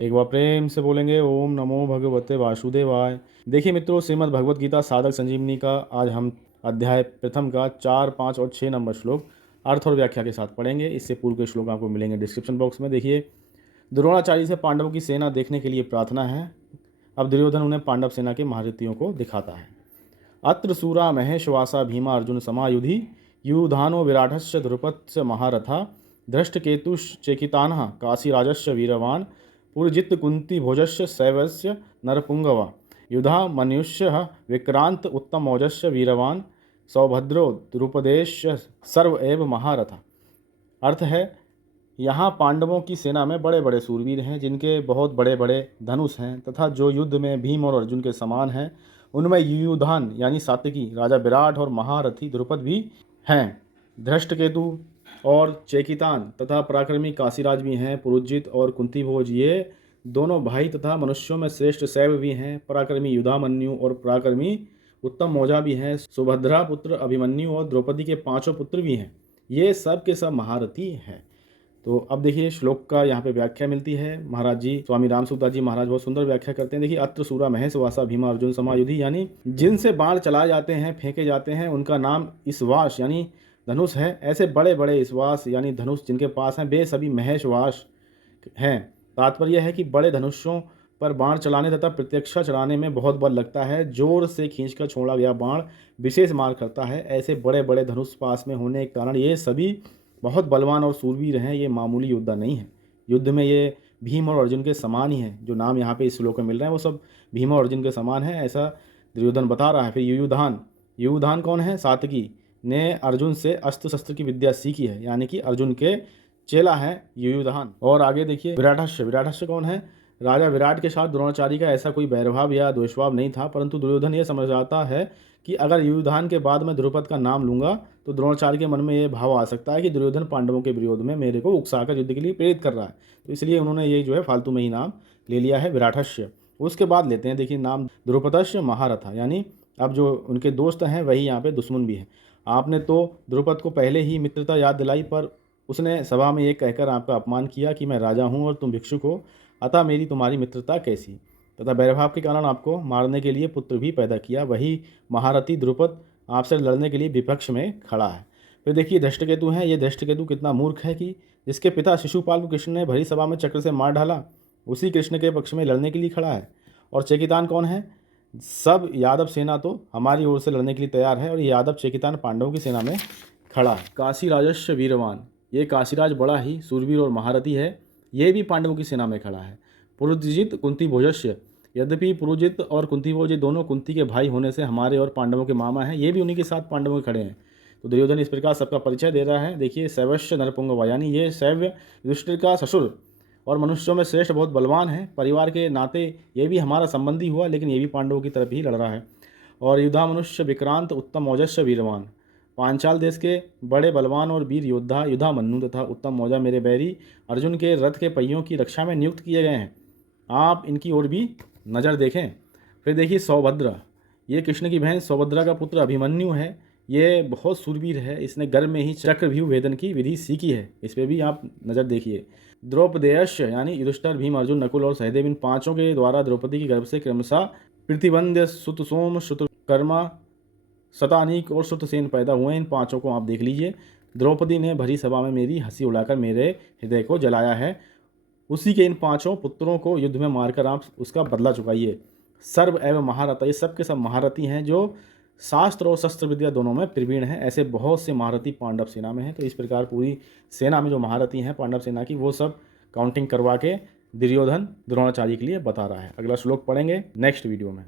एक बार प्रेम से बोलेंगे ओम नमो भगवते वासुदेवाय। देखिए मित्रों, श्रीमद् भगवत गीता साधक संजीवनी का आज हम अध्याय प्रथम का 4, 5 और 6 नंबर श्लोक अर्थ और व्याख्या के साथ पढ़ेंगे। इससे पूर्व के श्लोक आपको मिलेंगे डिस्क्रिप्शन बॉक्स में। देखिए, द्रोणाचार्य से पांडवों की सेना देखने के लिए प्रार्थना है। अब दुर्योधन उन्हें पांडव सेना के महारथियों को दिखाता है। अत्र सूरा महेशवासा भीमा अर्जुन समायुधि युधानो विराटस्य ध्रुपस्य महारथा धृष्टकेतुश्चेकितानः काशीराजस्य वीरवान पुरजित कुंती भोजस्य शैवस्य नरपुंगवा युधा मनुष्य विक्रांत उत्तमौजस्य वीरवान सौभद्रो द्रुपदेश्य सर्व एव महारथा। अर्थ है, यहाँ पांडवों की सेना में बड़े बड़े सूरवीर हैं जिनके बहुत बड़े बड़े धनुष हैं तथा जो युद्ध में भीम और अर्जुन के समान हैं। उनमें युयुधान यानी सात्विकी, राजा विराट और महारथी द्रुपद भी हैं। धृष्टकेतु और चेकितान तथा पराक्रमी काशीराज भी हैं। पुरुजित और कुंतीभोज ये दोनों भाई तथा मनुष्यों में श्रेष्ठ शैव भी हैं। पराक्रमी युधामन्यु और पराक्रमी उत्तम मौजा भी हैं। सुभद्रा पुत्र अभिमन्यु और द्रौपदी के 5 पुत्र भी हैं। ये सब के सब महारथी हैं। तो अब देखिए श्लोक का यहाँ पे व्याख्या मिलती है। महाराज जी, स्वामी रामसुता जी महाराज बहुत सुंदर व्याख्या करते हैं। देखिए, अत्र सूरा महेश वासा भीमा अर्जुन समायुधि, यानी जिनसे बाण चलाए जाते हैं, फेंके जाते हैं, उनका नाम इसवास यानी धनुष है। ऐसे बड़े बड़े इसवास यानी धनुष जिनके पास हैं वे सभी महेशवास हैं। तात्पर्य है कि बड़े धनुषों पर बाण चलाने तथा प्रत्यक्षा चलाने में बहुत बल लगता है। जोर से खींचकर छोड़ा गया बाण विशेष मार करता है। ऐसे बड़े बड़े धनुष पास में होने के कारण ये सभी बहुत बलवान और सूरवीर हैं। ये मामूली योद्धा नहीं है। युद्ध में ये भीम और अर्जुन के समान ही हैं। जो नाम यहाँ पे इस श्लोक में मिल रहे हैं वो सब भीम और अर्जुन के समान है, ऐसा दुर्योधन बता रहा है। फिर युयुधान कौन है? सात्विकी ने अर्जुन से अस्त्र शस्त्र की विद्या सीखी है, यानी कि अर्जुन के चेला है युयुधान। और आगे देखिए, विराटस्य कौन है? राजा विराट के साथ द्रोणाचार्य का ऐसा कोई वैरभाव या द्वेषभाव नहीं था, परंतु दुर्योधन ये समझ जाता है कि अगर युयुधान के बाद मैं द्रुपद का नाम लूंगा तो द्रोणाचार्य के मन में ये भाव आ सकता है कि दुर्योधन पांडवों के विरोध में मेरे को उकसाकर युद्ध के लिए प्रेरित कर रहा है। तो इसलिए उन्होंने ये जो है फालतू में ही नाम ले लिया है विराटस्य। उसके बाद लेते हैं देखिए नाम द्रुपदस्य महारथा, यानी अब जो उनके दोस्त हैं वही यहाँ पे दुश्मन भी हैं। आपने तो द्रुपद को पहले ही मित्रता याद दिलाई, पर उसने सभा में ये कहकर आपका अपमान किया कि मैं राजा हूँ और तुम भिक्षुक हो, अतः मेरी तुम्हारी मित्रता कैसी। तथा वैरभाव के कारण आपको मारने के लिए पुत्र भी पैदा किया। वही महारथी द्रुपद आपसे लड़ने के लिए विपक्ष में खड़ा है। फिर देखिए धृष्टकेतु हैं। ये धृष्टकेतु कितना मूर्ख है कि जिसके पिता शिशुपाल को कृष्ण ने भरी सभा में चक्र से मार डाला, उसी कृष्ण के पक्ष में लड़ने के लिए खड़ा है। और चेकितान कौन है? सब यादव सेना तो हमारी ओर से लड़ने के लिए तैयार है और ये यादव चेकितान पांडवों की सेना में खड़ा है। काशी राजस्य वीरवान, ये काशीराज बड़ा ही सूरवीर और महारथी है। ये भी पांडवों की सेना में खड़ा है। पुरुजित कुंती भोजस्य, यद्यपि पुरुजित और कुंती भोज दोनों कुंती के भाई होने से हमारे और पांडवों के मामा हैं, ये भी उन्हीं के साथ पांडवों के खड़े हैं। तो दुर्योधन इस प्रकार सबका परिचय दे रहा है। देखिए, शैवस्य नरपुंगवा, यानी ये शैव्य युधिष्ठिर का ससुर और मनुष्यों में श्रेष्ठ बहुत बलवान है। परिवार के नाते ये भी हमारा संबंधी हुआ, लेकिन ये भी पांडवों की तरफ ही लड़ रहा है। और युधा मनुष्य विक्रांत उत्तम औजस्य वीरवान, पांचाल देश के बड़े बलवान और वीर योद्धा युधामन्यु तथा उत्तम मौजा मेरे बैरी अर्जुन के रथ के पहियों की रक्षा में नियुक्त किए गए हैं। आप इनकी ओर भी नज़र देखें। फिर देखिए सौभद्र, ये कृष्ण की बहन सौभद्रा का पुत्र अभिमन्यु है। ये बहुत सूरवीर है। इसने गर्भ में ही चक्रव्यूह भेदन की विधि सीखी है। इस पर भी आप नज़र देखिए। द्रौपदेयस्य, यानी युधिष्ठिर भीम अर्जुन नकुल और सहदेव, इन 5 के द्वारा द्रौपदी की गर्भ से क्रमशः प्रतिबंध्य सुत सोम श्रुतकर्मा शतानीक और श्रुतसेन पैदा हुए। इन 5 को आप देख लीजिए। द्रौपदी ने भरी सभा में मेरी हंसी उड़ाकर मेरे हृदय को जलाया है। उसी के इन 5 पुत्रों को युद्ध में मारकर आप उसका बदला चुकाइए। सर्व एवं महारथा, ये सब के सब महारथी हैं जो शास्त्र और शस्त्र विद्या दोनों में प्रवीण हैं। ऐसे बहुत से महारथी पांडव सेना में हैं। तो इस प्रकार पूरी सेना में जो महारथी हैं पांडव सेना की, वो सब काउंटिंग करवा के दुर्योधन द्रोणाचार्य के लिए बता रहा है। अगला श्लोक पढ़ेंगे नेक्स्ट वीडियो में।